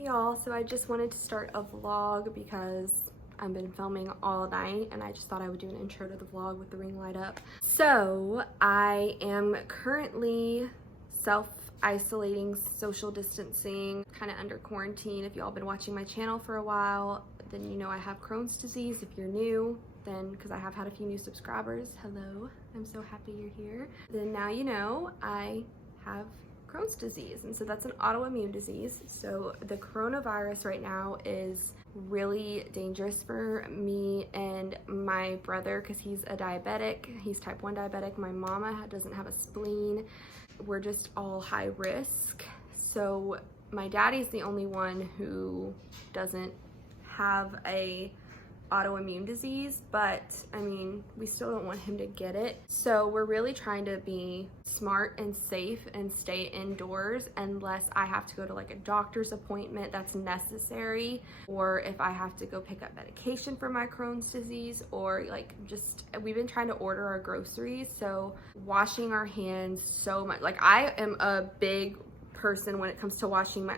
Hey y'all, so I just wanted to start a vlog because I've been filming all night and I just thought I would do an intro to the vlog with the ring light up. So I am currently self-isolating, social distancing, kind of under quarantine. If y'all been watching my channel for a while, then you know I have Crohn's disease. If you're new, then because I have had a few new subscribers, hello, I'm so happy you're here. Then now you know I have Crohn's disease, and so that's an autoimmune disease. So the coronavirus right now is really dangerous for me and my brother because he's a diabetic. He's type 1 diabetic. My mama doesn't have a spleen. We're just all high risk. So my daddy's the only one who doesn't have a autoimmune disease, but I mean, we still don't want him to get it. So we're really trying to be smart and safe and stay indoors unless I have to go to like a doctor's appointment that's necessary, or if I have to go pick up medication for my Crohn's disease, or like just, we've been trying to order our groceries. So washing our hands so much, like I am a big person when it comes to washing my,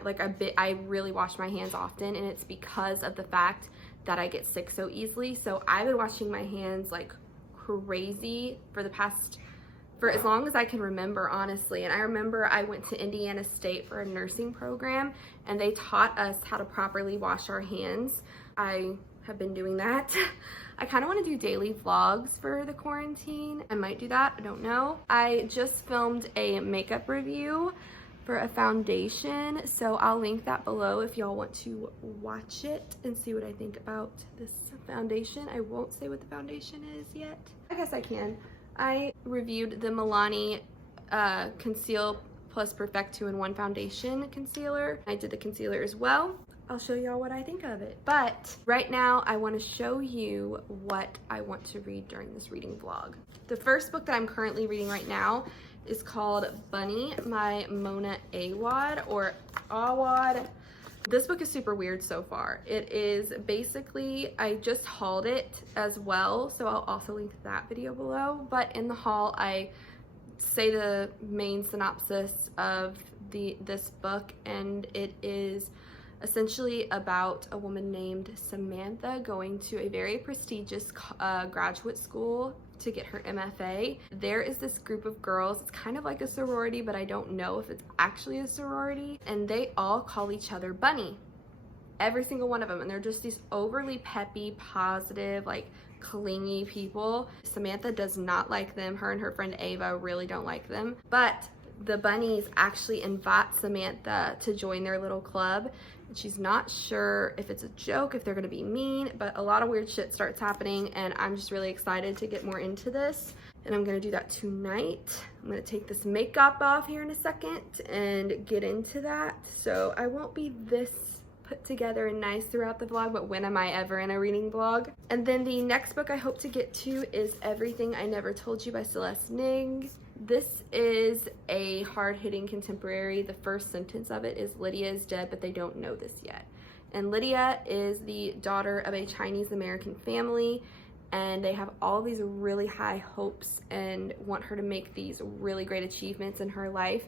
I really wash my hands often, and it's because of the fact that I get sick so easily. So I've been washing my hands like crazy for as long as I can remember, honestly. And I remember I went to Indiana State for a nursing program and they taught us how to properly wash our hands. I have been doing that. I kind of want to do daily vlogs for the quarantine. I might do that, I don't know. I just filmed a makeup review for a foundation, so I'll link that below if y'all want to watch it and see what I think about this foundation. I won't say what the foundation is yet. I guess I can. I reviewed the Milani Conceal Plus Perfect 2-in-1 Foundation Concealer. I did the concealer as well. I'll show y'all what I think of it. But right now I want to show you what I want to read during this reading vlog. The first book that I'm currently reading right now is called Bunny by Mona Awad, or Awad. This book is super weird so far. It is basically, I just hauled it as well, so I'll also link that video below. But in the haul, I say the main synopsis of this book, and it is essentially about a woman named Samantha going to a very prestigious graduate school to get her MFA. There is this group of girls, it's kind of like a sorority, but I don't know if it's actually a sorority, and they all call each other Bunny. Every single one of them, and they're just these overly peppy, positive, like clingy people. Samantha does not like them. Her and her friend Ava really don't like them, but the bunnies actually invite Samantha to join their little club. She's not sure if it's a joke, if they're gonna be mean, but a lot of weird shit starts happening, and I'm just really excited to get more into this, and I'm gonna do that tonight. I'm gonna take this makeup off here in a second and get into that. So I won't be this put together and nice throughout the vlog, but when am I ever in a reading vlog? And then the next book I hope to get to is Everything I Never Told You by Celeste Ning. This is a hard-hitting contemporary. The first sentence of it is, Lydia is dead, but they don't know this yet. And Lydia is the daughter of a Chinese-American family, and they have all these really high hopes and want her to make these really great achievements in her life.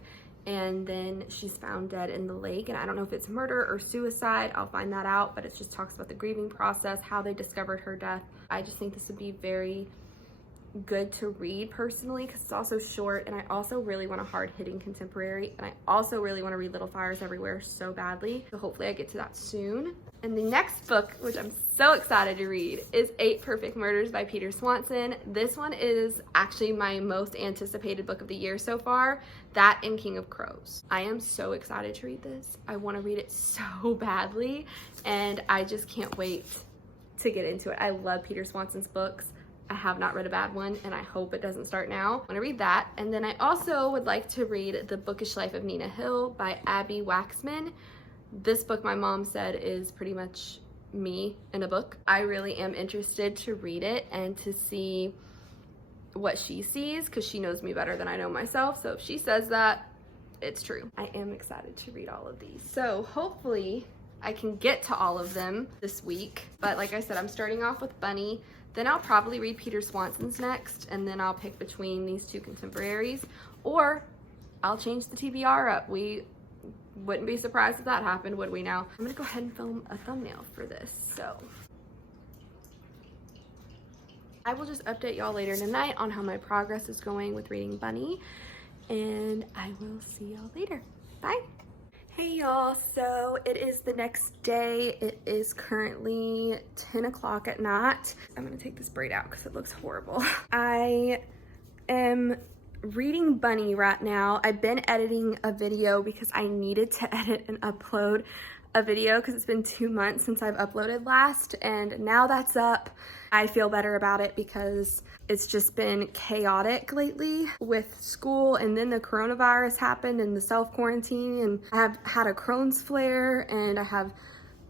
And then she's found dead in the lake, and I don't know if it's murder or suicide. I'll find that out, but it just talks about the grieving process, how they discovered her death. I just think this would be very good to read personally because it's also short, and I also really want a hard-hitting contemporary, and I also really want to read Little Fires Everywhere so badly, so hopefully I get to that soon. And the next book, which I'm so excited to read, is 8 Perfect Murders by Peter Swanson. This one is actually my most anticipated book of the year so far, that and King of Crows. I am so excited to read this. I want to read it so badly, and I just can't wait to get into it. I love Peter Swanson's books. I have not read a bad one, and I hope it doesn't start now. I want to read that. And then I also would like to read The Bookish Life of Nina Hill by Abby Waxman. This book, my mom said, is pretty much me in a book. I really am interested to read it and to see what she sees, because she knows me better than I know myself. So if she says that, it's true. I am excited to read all of these. So hopefully I can get to all of them this week. But like I said, I'm starting off with Bunny. Then I'll probably read Peter Swanson's next, and then I'll pick between these two contemporaries, or I'll change the TBR up. We wouldn't be surprised if that happened, would we now? I'm gonna go ahead and film a thumbnail for this, so. I will just update y'all later tonight on how my progress is going with reading Bunny, and I will see y'all later. Bye. Hey y'all, so it is the next day. It is currently 10 o'clock at night. I'm gonna take this braid out because it looks horrible. I am reading Bunny right now. I've been editing a video because I needed to edit and upload a video because it's been 2 months since I've uploaded last, and now that's up. I feel better about it because it's just been chaotic lately with school, and then the coronavirus happened and the self-quarantine, and I have had a Crohn's flare, and I have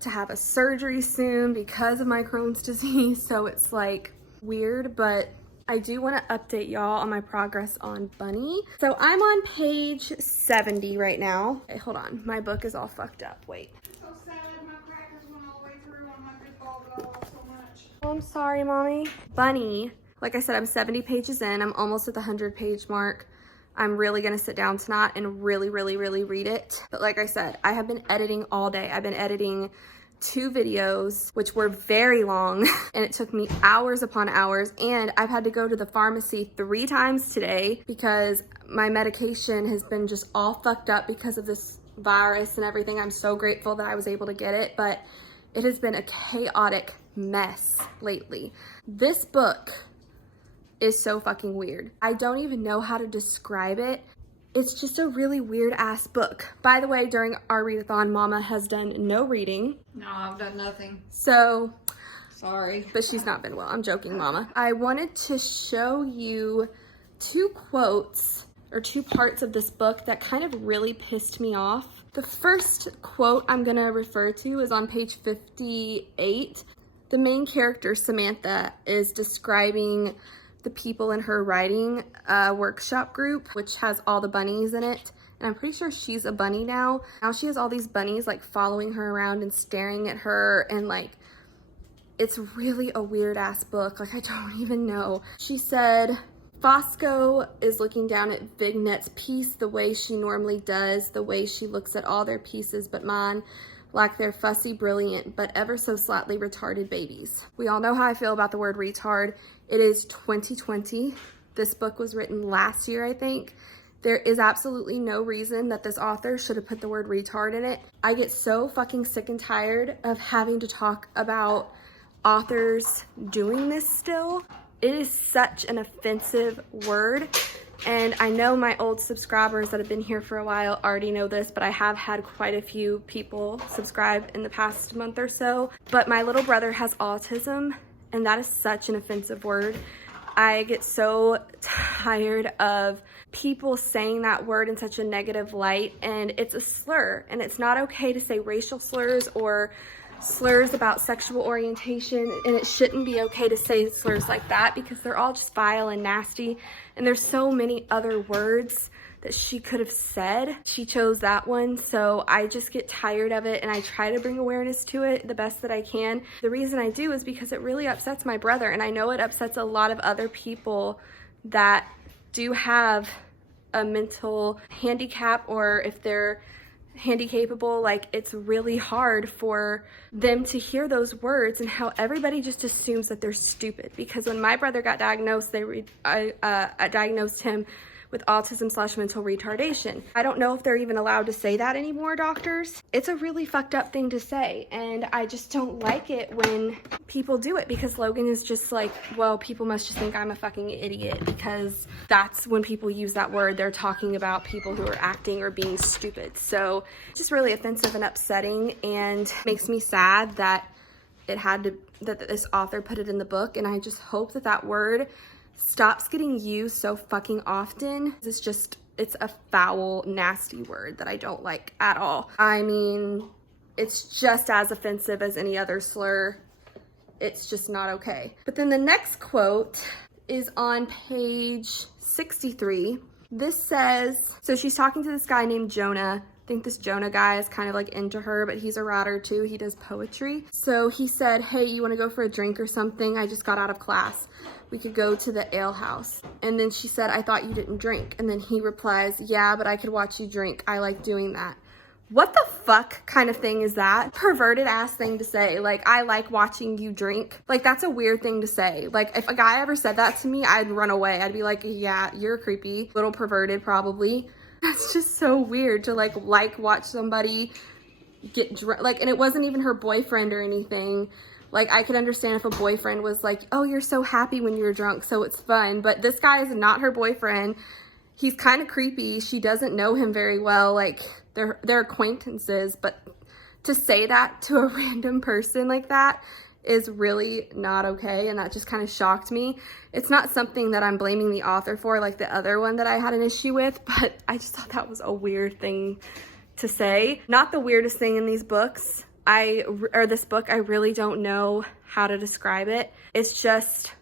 to have a surgery soon because of my Crohn's disease, so it's like weird, but I do want to update y'all on my progress on Bunny. So I'm on page 70 right now. Hey, hold on, my book is all fucked up, wait. So sad, my crackers went all the way through on my big ball, but I lost so much. Oh, I'm sorry, Mommy. Bunny, like I said, I'm 70 pages in. I'm almost at the 100-page mark. I'm really gonna sit down tonight and really read it. But like I said, I have been editing all day. I've been editing 2 videos, which were very long, and it took me hours upon hours, and I've had to go to the pharmacy 3 times today because my medication has been just all fucked up because of this virus and everything. I'm so grateful that I was able to get it, but it has been a chaotic mess lately. This book is so fucking weird. I don't even know how to describe it. It's just a really weird ass book. By the way, during our readathon, Mama has done no reading. No, I've done nothing. So, sorry. but she's not been well. I'm joking, Mama. I wanted to show you 2 quotes or 2 parts of this book that kind of really pissed me off. The first quote I'm gonna refer to is on page 58. The main character, Samantha, is describing the people in her writing workshop group, which has all the bunnies in it. And I'm pretty sure she's a bunny now. Now she has all these bunnies like following her around and staring at her, and like, it's really a weird ass book. Like, I don't even know. She said, Fosco is looking down at Vignette's piece the way she normally does, the way she looks at all their pieces but mine, like they're fussy, brilliant, but ever so slightly retarded babies. We all know how I feel about the word retard. It is 2020. This book was written last year, I think. There is absolutely no reason that this author should have put the word retard in it. I get so fucking sick and tired of having to talk about authors doing this still. It is such an offensive word. And I know my old subscribers that have been here for a while already know this, but I have had quite a few people subscribe in the past month or so. But my little brother has autism, and that is such an offensive word. I get so tired of people saying that word in such a negative light, and it's a slur, and it's not okay to say racial slurs or slurs about sexual orientation, and it shouldn't be okay to say slurs like that because they're all just vile and nasty, and there's so many other words that she could have said. She chose that one, so I just get tired of it, and I try to bring awareness to it the best that I can. The reason I do is because it really upsets my brother, and I know it upsets a lot of other people that do have a mental handicap, or if they're handicapable, like, it's really hard for them to hear those words, and how everybody just assumes that they're stupid. Because when my brother got diagnosed, I diagnosed him with autism/mental retardation. I don't know if they're even allowed to say that anymore, doctors. It's a really fucked up thing to say, and I just don't like it when people do it, because Logan is just like, well, people must just think I'm a fucking idiot, because that's when people use that word, they're talking about people who are acting or being stupid. So it's just really offensive and upsetting, and makes me sad that that this author put it in the book, and I just hope that that word stops getting used so fucking often. It's a foul, nasty word that I don't like at all. I mean, it's just as offensive as any other slur. It's just not okay. But then the next quote is on page 63. This says, so she's talking to this guy named Jonah. I think this Jonah guy is kind of like into her, but he's a writer too. He does poetry. So he said, hey, you want to go for a drink or something? I just got out of class. We could go to the ale house. And then she said, I thought you didn't drink. And then he replies, yeah, but I could watch you drink. I like doing that. what the fuck kind of thing is that? Perverted ass thing to say. Like, I like watching you drink. Like, that's a weird thing to say. Like, if a guy ever said that to me, I'd run away. I'd be like, yeah, you're creepy. Little perverted, probably. That's just so weird to like watch somebody get drunk. Like, and it wasn't even her boyfriend or anything. Like, I could understand if a boyfriend was like, oh, you're so happy when you're drunk, so it's fun. But this guy is not her boyfriend. He's kind of creepy. She doesn't know him very well. Like, they're acquaintances. But to say that to a random person like that is really not okay. And that just kind of shocked me. It's not something that I'm blaming the author for, like the other one that I had an issue with. But I just thought that was a weird thing to say. Not the weirdest thing in these books. This book, I really don't know how to describe it. It's just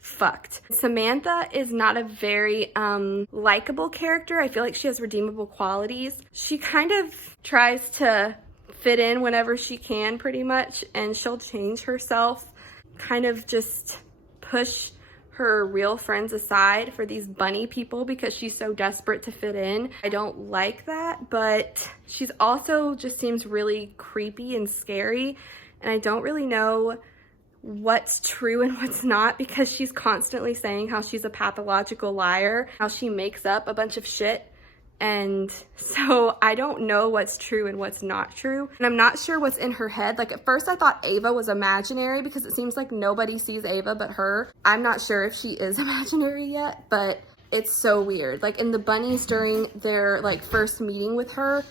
fucked. Samantha is not a very likable character. I feel like she has redeemable qualities. She kind of tries to fit in whenever she can, pretty much, and she'll change herself, kind of just push her real friends aside for these bunny people because she's so desperate to fit in. I don't like that, but she's also just seems really creepy and scary, and I don't really know what's true and what's not because she's constantly saying how she's a pathological liar, how she makes up a bunch of shit. And so I don't know what's true and what's not true. And I'm not sure what's in her head. Like, at first I thought Ava was imaginary because it seems like nobody sees Ava but her. I'm not sure if she is imaginary yet, but it's so weird. Like, and the bunnies during their like first meeting with her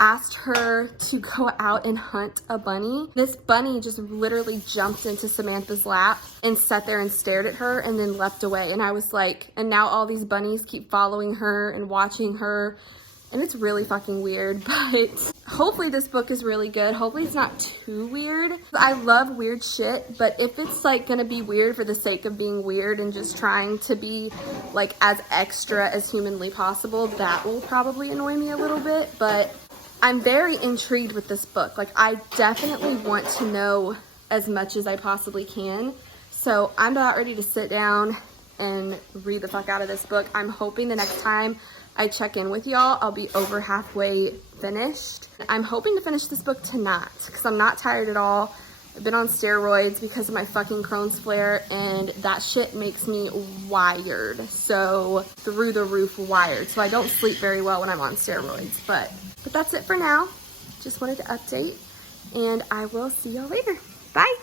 asked her to go out and hunt a bunny. This bunny just literally jumped into Samantha's lap and sat there and stared at her and then left away. And I was like, and now all these bunnies keep following her and watching her. And it's really fucking weird, but hopefully this book is really good. Hopefully it's not too weird. I love weird shit, but if it's like gonna be weird for the sake of being weird and just trying to be like as extra as humanly possible, that will probably annoy me a little bit. But I'm very intrigued with this book. Like, I definitely want to know as much as I possibly can. So I'm about ready to sit down and read the fuck out of this book. I'm hoping the next time I check in with y'all, I'll be over halfway finished. I'm hoping to finish this book tonight because I'm not tired at all. I've been on steroids because of my fucking Crohn's flare, and that shit makes me wired. So through the roof wired. So I don't sleep very well when I'm on steroids, but that's it for now. Just wanted to update, and I will see y'all later. Bye.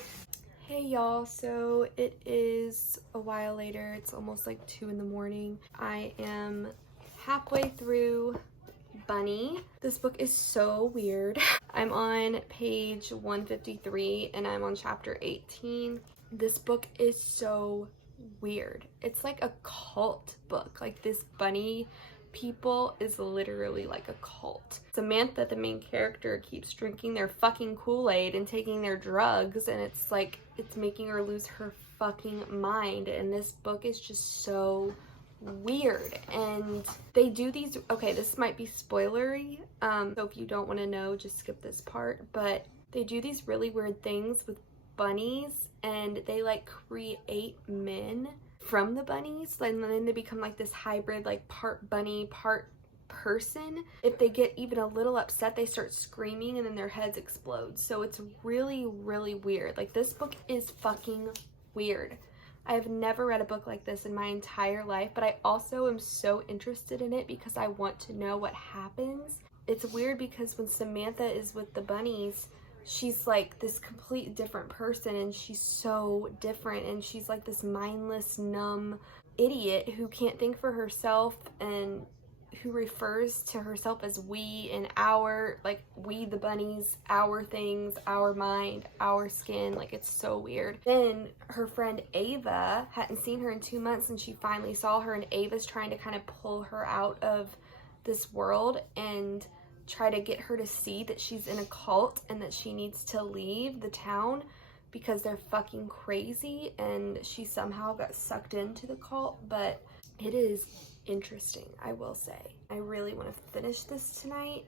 Hey y'all, so it is a while later. It's almost like 2 in the morning. I am halfway through Bunny. This book is so weird. I'm on page 153 and I'm on chapter 18. This book is so weird. It's like a cult book. Like, this bunny people is literally like a cult. Samantha, the main character, keeps drinking their fucking Kool-Aid and taking their drugs, and it's like, it's making her lose her fucking mind. And this book is just so weird. And they do these, okay, this might be spoilery, so if you don't want to know, just skip this part, but they do these really weird things with bunnies, and they like create men from the bunnies, and then they become like this hybrid, like part bunny, part person. If they get even a little upset, they start screaming and then their heads explode. So it's really, really weird. Like, this book is fucking weird. I have never read a book like this in my entire life, but I also am so interested in it because I want to know what happens. It's weird because when Samantha is with the bunnies, she's like this complete different person, and she's so different, and she's like this mindless, numb idiot who can't think for herself and who refers to herself as we and our, like, we the bunnies, our things, our mind, our skin. Like, it's so weird. Then her friend Ava, hadn't seen her in 2 months, and she finally saw her, and Ava's trying to kind of pull her out of this world and try to get her to see that she's in a cult and that she needs to leave the town because they're fucking crazy, and she somehow got sucked into the cult. But it is interesting, I will say. I really want to finish this tonight.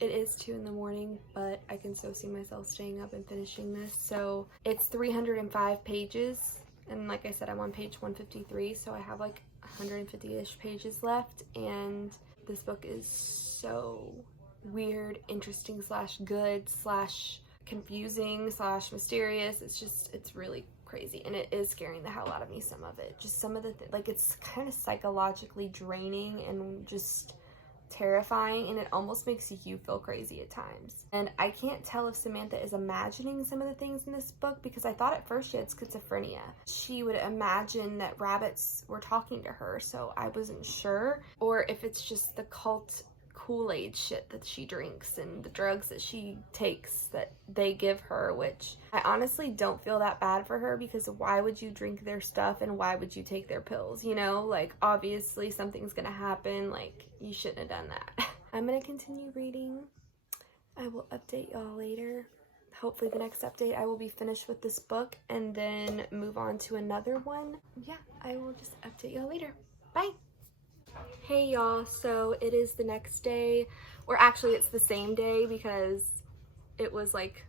It is 2 in the morning, but I can so see myself staying up and finishing this. So it's 305 pages, and like I said, I'm on page 153, so I have like 150-ish pages left, and this book is so weird, interesting slash good slash confusing slash mysterious. It's really crazy, and it is scaring the hell out of me, some of it. Just some of the like, it's kind of psychologically draining and just terrifying, and it almost makes you feel crazy at times. And I can't tell if Samantha is imagining some of the things in this book, because I thought at first she had schizophrenia. She would imagine that rabbits were talking to her, so I wasn't sure. Or if it's just the cult Kool-Aid shit that she drinks and the drugs that she takes that they give her, which I honestly don't feel that bad for her, because why would you drink their stuff and why would you take their pills, you know? Like, obviously something's gonna happen. Like, you shouldn't have done that. I'm gonna continue reading. I will update y'all later. Hopefully the next update I will be finished with this book and then move on to another one. Yeah, I will just update y'all later. Bye. Hey y'all, so it is the next day, or actually it's the same day because it was like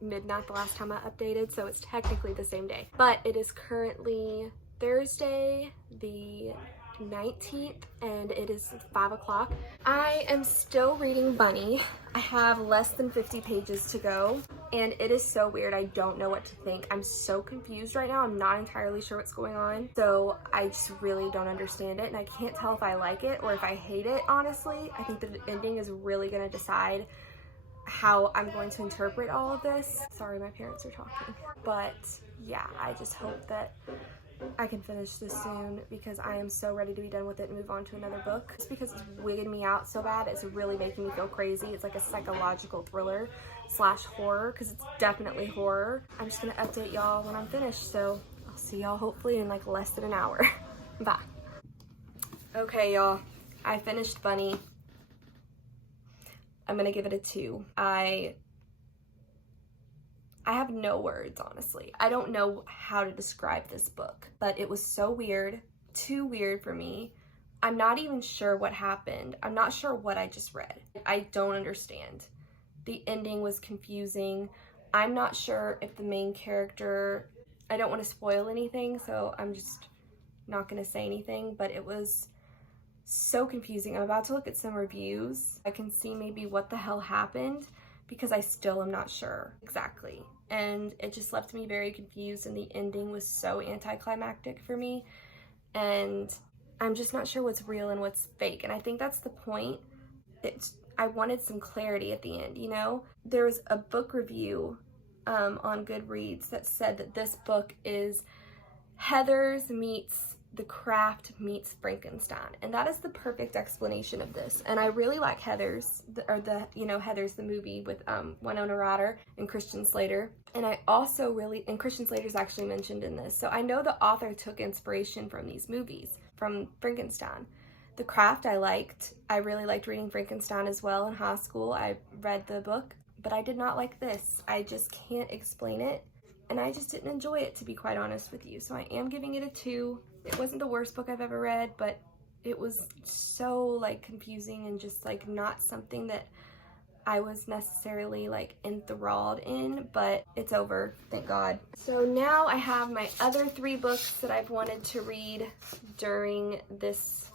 midnight the last time I updated, so it's technically the same day. But it is currently Thursday the 19th and it is 5 o'clock. I am still reading Bunny. I have less than 50 pages to go and it is so weird. I don't know what to think. I'm so confused right now. I'm not entirely sure what's going on. So I just really don't understand it and I can't tell if I like it or if I hate it, honestly. I think the ending is really gonna decide how I'm going to interpret all of this. Sorry, my parents are talking. But yeah, I just hope that I can finish this soon because I am so ready to be done with it and move on to another book. Just because it's wigging me out so bad, it's really making me feel crazy. It's like a psychological thriller slash horror, because it's definitely horror. I'm just gonna update y'all when I'm finished, so I'll see y'all hopefully in like less than an hour. Bye. Okay, y'all, I finished Bunny. I'm gonna give it a 2. I have no words, honestly. I don't know how to describe this book, but it was so weird, too weird for me. I'm not even sure what happened. I'm not sure what I just read. I don't understand. The ending was confusing. I'm not sure if the main character, I don't want to spoil anything, so I'm just not gonna say anything, but it was so confusing. I'm about to look at some reviews. I can see maybe what the hell happened because I still am not sure exactly. And it just left me very confused and the ending was so anticlimactic for me. And I'm just not sure what's real and what's fake. And I think that's the point. I wanted some clarity at the end, you know? There was a book review on Goodreads that said that this book is Heathers meets The Craft meets Frankenstein, and that is the perfect explanation of this. And I really like Heathers, Heathers the movie with Winona Ryder and Christian Slater. And I also really, and Christian Slater's actually mentioned in this, so I know the author took inspiration from these movies, from Frankenstein. The Craft I liked. I really liked reading Frankenstein as well in high school. I read the book, but I did not like this. I just can't explain it. And I just didn't enjoy it, to be quite honest with you. So I am giving it a 2. It wasn't the worst book I've ever read, but it was so like confusing and just like not something that I was necessarily like enthralled in, but it's over, thank God. So now I have my other 3 books that I've wanted to read during this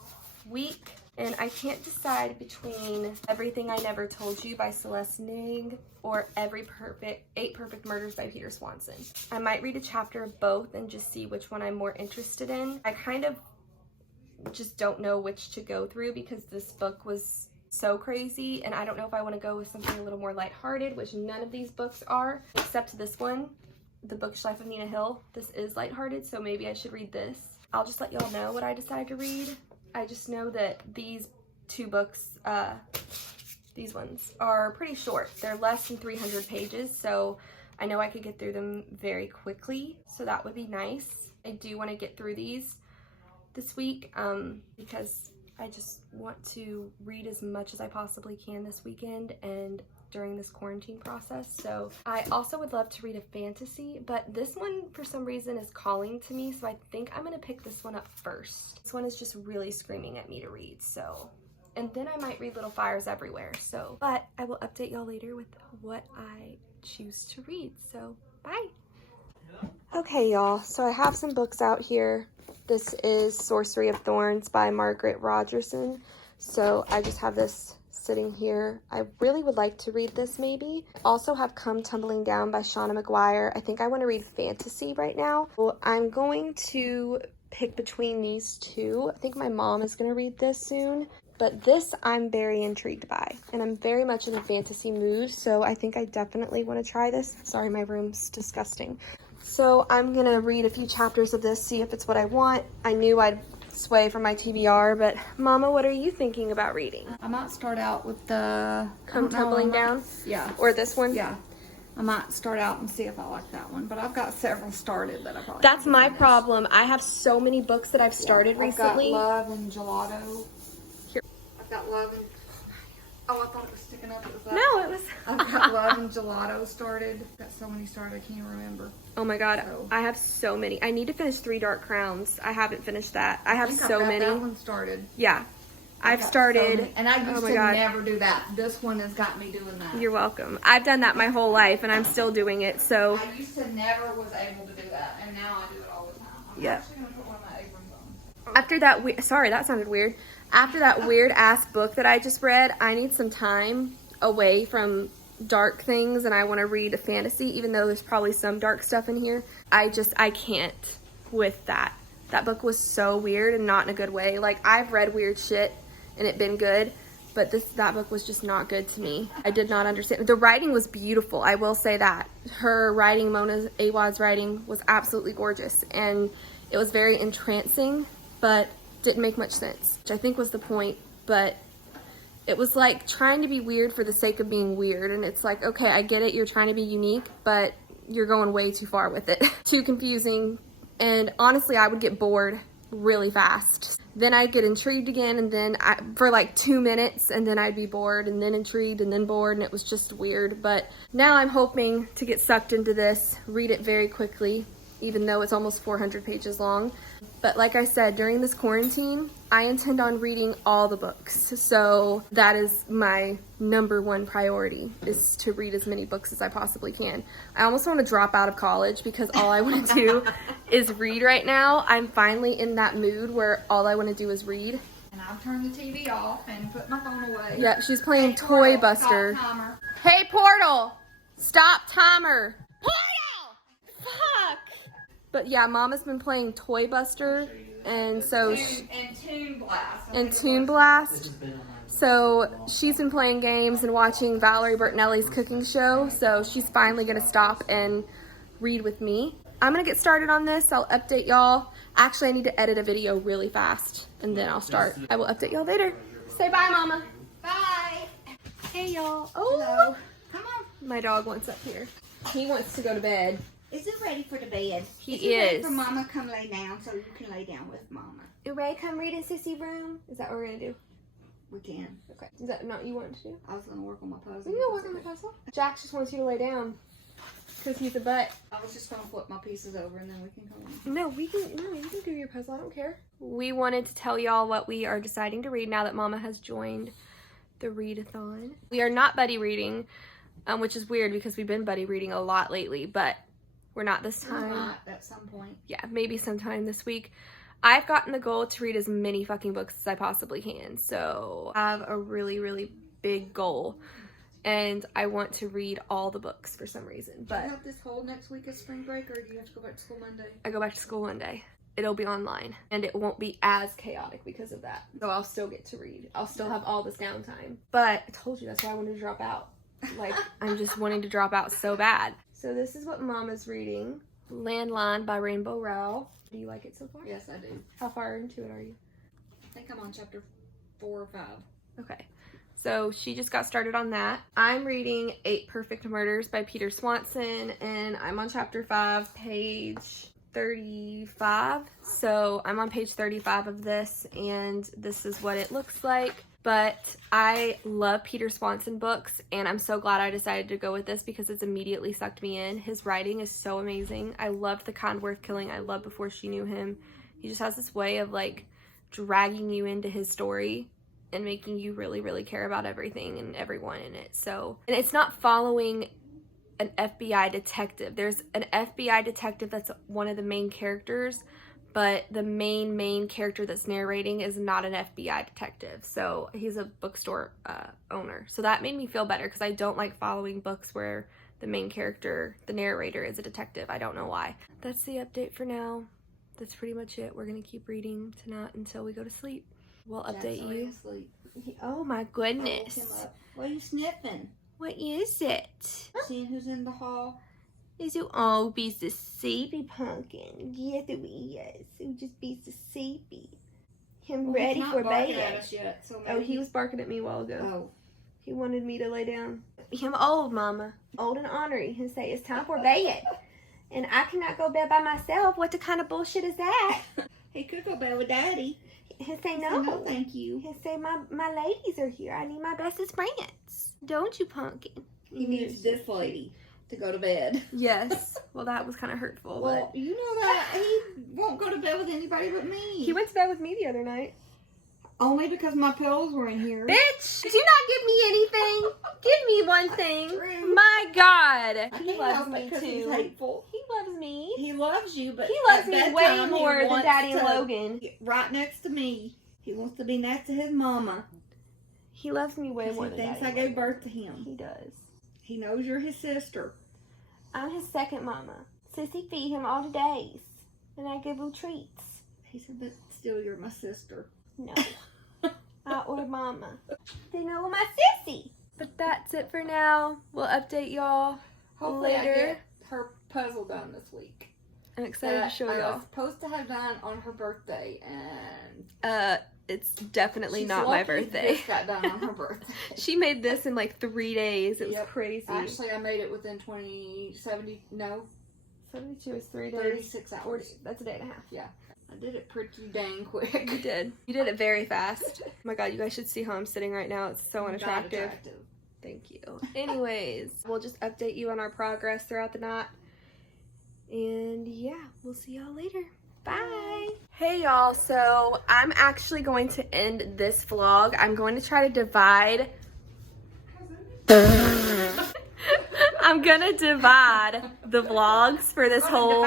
week. And I can't decide between Everything I Never Told You by Celeste Ning or Eight Perfect Murders by Peter Swanson. I might read a chapter of both and just see which one I'm more interested in. I kind of just don't know which to go through because this book was so crazy and I don't know if I want to go with something a little more lighthearted, which none of these books are, except this one, The Bookish Life of Nina Hill. This is lighthearted, so maybe I should read this. I'll just let y'all know what I decide to read. I just know that these 2 books, these ones, are pretty short. They're less than 300 pages, so I know I could get through them very quickly, so that would be nice. I do want to get through these this week because I just want to read as much as I possibly can this weekend and during this quarantine process. So I also would love to read a fantasy, but this one for some reason is calling to me, so I think I'm gonna pick this one up first. This one is just really screaming at me to read, so. And then I might read Little Fires Everywhere, so. But I will update y'all later with what I choose to read, so bye. Okay, y'all, so I have some books out here. This is Sorcery of Thorns by Margaret Rogerson. So I just have this sitting here. I really would like to read this maybe. I also have Come Tumbling Down by Shauna McGuire. I think I want to read fantasy right now. Well, I'm going to pick between these two. I think my mom is going to read this soon. But this I'm very intrigued by, and I'm very much in a fantasy mood, so I think I definitely want to try this. Sorry, my room's disgusting. So I'm going to read a few chapters of this, see if it's what I want. I knew I'd sway from my TBR, but Mama, what are you thinking about reading? I might start out with the Come Tumbling Down? Yeah. Or this one? Yeah. I might start out and see if I like that one, but I've got several started that I probably That's need to my finish. problem. I have so many books that I've started recently. I've got Love and Gelato. Here. I've got Love and... Oh, I thought it was sticking up. It was that. No, it was... I've got Love and Gelato started. Got so many started, I can't remember. Oh my god, So- I have so many. I need to finish Three Dark Crowns. I haven't finished that. I have think so I've got many. that one started. Yeah. I've got so started... many. And I used oh my to god. never do that. This one has got me doing that. You're welcome. I've done that my whole life, and I'm still doing it, so... I used to never was able to do that, and now I do it all the time. I'm Yeah. actually gonna put one of my Abrams on. After that... Sorry, that sounded weird. After that weird-ass book that I just read, I need some time away from dark things, and I want to read a fantasy, even though there's probably some dark stuff in here. I can't with that. That book was so weird and not in a good way. Like, I've read weird shit and it been good, but that book was just not good to me. I did not understand. The writing was beautiful, I will say that. Her writing, Mona Awad's writing, was absolutely gorgeous, and it was very entrancing, but didn't make much sense, which I think was the point. But it was like trying to be weird for the sake of being weird, and it's like, okay, I get it, you're trying to be unique, but you're going way too far with it. Too confusing, and honestly, I would get bored really fast. Then I'd get intrigued again, and then for like 2 minutes, and then I'd be bored, and then intrigued, and then bored, and it was just weird. But now I'm hoping to get sucked into this, read it very quickly, even though it's almost 400 pages long. But like I said, during this quarantine, I intend on reading all the books. So that is my #1 priority, is to read as many books as I possibly can. I almost want to drop out of college because all I want to do is read right now. I'm finally in that mood where all I want to do is read. And I've turned the TV off and put my phone away. Yep, she's playing Hey, Toy Portal, Buster. stop timer. Hey, Portal! Stop timer! Portal! Fuck! But yeah, Mama's been playing Toy Buster, and so... And Toon Blast. and Toon Blast. So she's been playing games and watching Valerie Bertinelli's cooking show, so she's finally gonna stop and read with me. I'm gonna get started on this. I'll update y'all. Actually, I need to edit a video really fast, and then I'll start. I will update y'all later. Say bye, Mama. Bye. Hey, y'all. Oh, Hello. Come on. my dog wants up here. He wants to go to bed. Is it ready for the bed? He Is it ready is. for Mama come lay down so you can lay down with Mama? You ready to come read in Sissy room? Is that what we're gonna do? We can. Okay. Is that not what you wanted to do? I was gonna work on my puzzle. We can work on the puzzle. Jax just wants you to lay down because he's a butt. I was just gonna flip my pieces over and then we can come on. No, you can do your puzzle. I don't care. We wanted to tell y'all what we are deciding to read now that Mama has joined the read-a-thon. We are not buddy reading, which is weird because we've been buddy reading a lot lately, but we're not this We time. might at some point. Yeah, maybe sometime this week. I've gotten the goal to read as many fucking books as I possibly can, so I have a really, really big goal, and I want to read all the books for some reason, Do but you have this whole next week as spring break, or do you have to go back to school Monday? I go back to school one day. It'll be online, and it won't be as chaotic because of that. So I'll still get to read. I'll still have all this downtime. But I told you that's why I wanted to drop out. Like, I'm just wanting to drop out so bad. So this is what Mama's reading. Landline by Rainbow Rowell. Do you like it so far? Yes, I do. How far into it are you? I think I'm on chapter 4 or 5. Okay. So she just got started on that. I'm reading 8 Perfect Murders by Peter Swanson, and I'm on chapter 5, page 35. So I'm on page 35 of this, and this is what it looks like. But I love Peter Swanson books, and I'm so glad I decided to go with this because it's immediately sucked me in. His writing is so amazing. I loved The Kind Worth Killing. I loved Before She Knew Him. He just has this way of like dragging you into his story and making you really, really care about everything and everyone in it. So, and it's not following an FBI detective. There's an FBI detective that's one of the main characters, but the main character that's narrating is not an FBI detective. So he's a bookstore owner. So that made me feel better because I don't like following books where the main character, the narrator, is a detective. I don't know why. That's the update for now. That's pretty much it. We're gonna keep reading tonight until we go to sleep. We'll update you. Asleep. Oh my goodness. Woke him up. What are you sniffing? What is it? Seeing who's in the hall? Is it oh piece of sleepy pumpkin? Yes, it is. It just piece of sleepy. Him Well, ready he's not for barking bed. at us yet, so Oh, maybe he was barking at me a while ago. Oh. He wanted me to lay down. Him old, mama. Old and ornery. He say it's time for bed. And I cannot go bed by myself. What the kind of bullshit is that? He could go bed with Daddy. He say No, no. thank you. He say my ladies are here. I need my bestest friends. Don't you, pumpkin? He needs this lady to go to bed. Yes. Well, that was kind of hurtful. Well, you know that he won't go to bed with anybody but me. But he went to bed with me the other night. Only because my pillows were in here. Bitch, do not give me anything. Give me one thing. True. My God. I He can't loves help it me 'cause he's too. hateful. He loves me. He loves you, but He loves at me bedtime, way he more than wants Daddy and to Logan. get right next to me. He wants to be next to his mama. He loves me way 'Cause more he than thinks Daddy I and gave Logan. birth to him. He does. He knows you're his sister. I'm his second mama. Sissy feed him all the days. And I give him treats. He said, but still you're my sister. No. I or mama. They know my sissy. But that's it for now. We'll update y'all Hopefully I later. get her puzzle done this week. I'm excited to show I y'all. was supposed to have done on her birthday, and It's definitely she's not my lucky birthday. This got done on her birthday. She made this in like 3 days. It was Yep. crazy. Actually, I made it within 72 is 3 days. 36 hours. 40, that's a day and a half. I did it pretty dang You quick. did. You did it very fast. Oh my God, you guys should see how I'm sitting right now. It's so Not unattractive. attractive. Thank you. Anyways, we'll just update you on our progress throughout the night. And yeah, we'll see y'all later. Bye. Hey y'all, so I'm actually going to end this vlog. I'm going to try to divide. I'm gonna divide the vlogs for this whole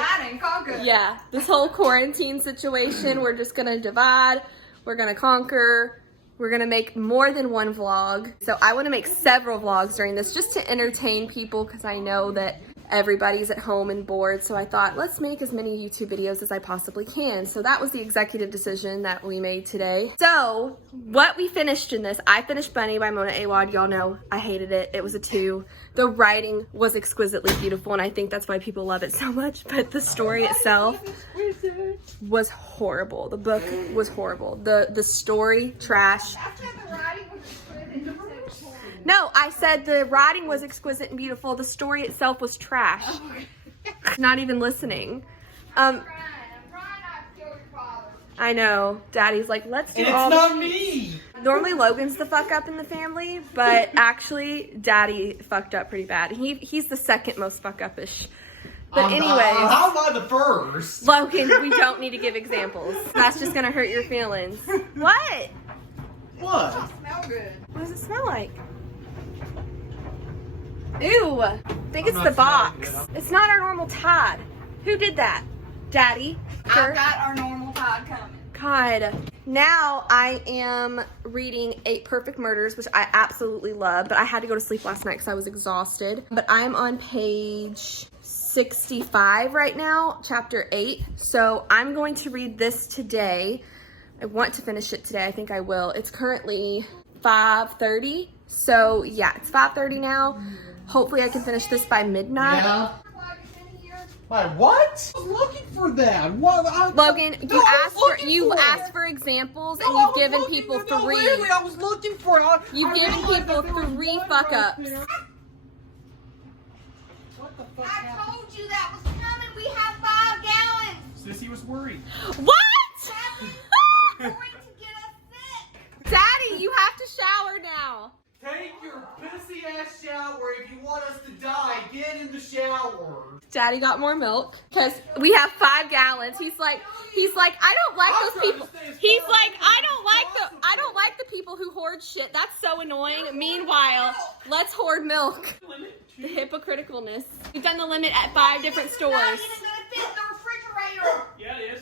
this whole quarantine situation. We're just gonna divide, we're gonna conquer, we're gonna make more than one vlog. So I want to make several vlogs during this just to entertain people because I know that everybody's at home and bored. So I thought, let's make as many YouTube videos as I possibly can. So that was the executive decision that we made today. So what we finished in this, I finished Bunny by Mona Awad. Y'all know I hated it. It was a 2. The writing was exquisitely beautiful and I think that's why people love it so much. But the story itself was horrible. The book was horrible. The story, trash. No, I said the writing was exquisite and beautiful. The story itself was trash. Not even listening. I know. Daddy's like, let's do all. It's not me. Normally Logan's the fuck up in the family, but actually Daddy fucked up pretty bad. He's the second most fuck up-ish. But anyways, how am I the first? Logan, we don't need to give examples. That's just gonna hurt your feelings. What? What? Smell good. What does it smell like? Ew. I think it's I'm the not box. smelling It's not our normal Tide. Who did that? Daddy? I've got our normal pod coming. God. Now I am reading 8 Perfect Murders, which I absolutely love, but I had to go to sleep last night because I was exhausted. But I'm on page 65 right now, chapter 8. So I'm going to read this today. I want to finish it today. I think I will. It's currently 5:30. So yeah, it's 5:30 now. Hopefully I can finish this by midnight. Yeah. Wait, what? I was looking for that. What? Logan, No, I was looking for it. asked for examples and No, I you've was given looking people for- no, 3. really, I was looking for it. You've given realized people that there was 3 one fuck right ups. there. What the fuck I happened? told you that was coming. We have 5 gallons. Sissy was worried. What? You're going to get us sick. Daddy, you have to shower now. Take your pissy ass shower if you want us to die. Get in the shower. Daddy got more milk because we have 5 gallons. He's like, I don't like I'm those trying to people. stay as He's far like, away I don't like the people who hoard shit. That's so annoying. Meanwhile, let's hoard milk. The hypocriticalness. We've done the limit at 5 different This is not stores. even going to fit the refrigerator. Yeah, it is.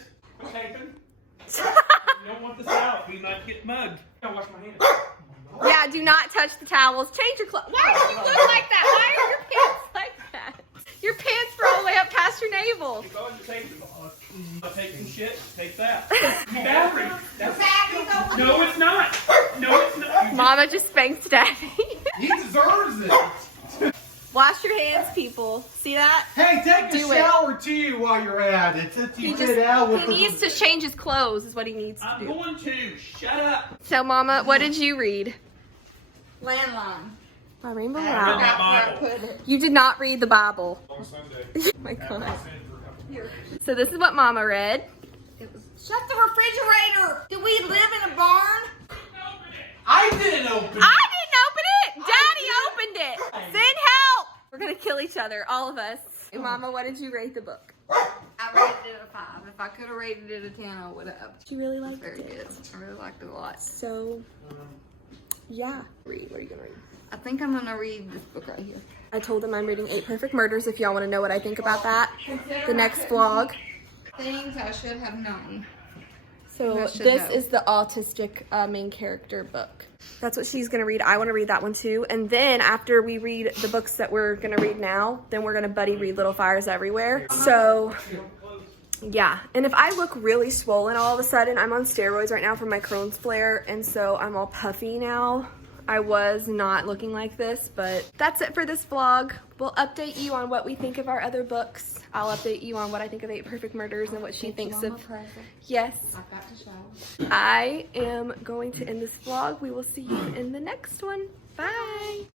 Taping. You don't want this out. We might get mugged. I wash my hands. Yeah, do not touch the towels. Change your clothes. Why do you look like that? Why are your pants like that? Your pants are all the way up past your navel. Go ahead and tape it. I'll take some shit. Take that. Battery. No, it's not. No, it's not. Mama just spanked Daddy. He deserves it. Wash your hands, people. See that? Hey, take Do a it. shower too while you're at it. Since you He get out with he needs to change his clothes is what he needs to I'm do. going to. Shut up. So, Mama, what did you read? Landline. My Rainbow I Wow. forgot where I Bible. put it. You did not read the Bible. On Sunday. Oh my God. So this is what Mama read. Shut the refrigerator! Do we live in a barn? I didn't open it. I didn't open it! Daddy opened it! Send help! We're gonna kill each other, all of us. Hey, Mama, what did you rate the book? I rated it a 5. If I could have rated it a 10, I would have. You really It's liked very it. good. I really liked it a lot. So, yeah. Read. What are you gonna read? I think I'm gonna read this book right here. I told them I'm reading 8 Perfect Murders if y'all want to know what I think about that. The next vlog. Things I should have known. So I should this know. is the autistic main character book. That's what she's gonna read. I want to read that one too. And then after we read the books that we're gonna read now, then we're gonna buddy read Little Fires Everywhere. So yeah. And if I look really swollen all of a sudden, I'm on steroids right now for my Crohn's flare, and so I'm all puffy now. I was not looking like this, but that's it for this vlog. We'll update you on what we think of our other books. I'll update you on what I think of 8 Perfect Murders and what she thinks of. Yes. I've got to shower. I am going to end this vlog. We will see you in the next one. Bye.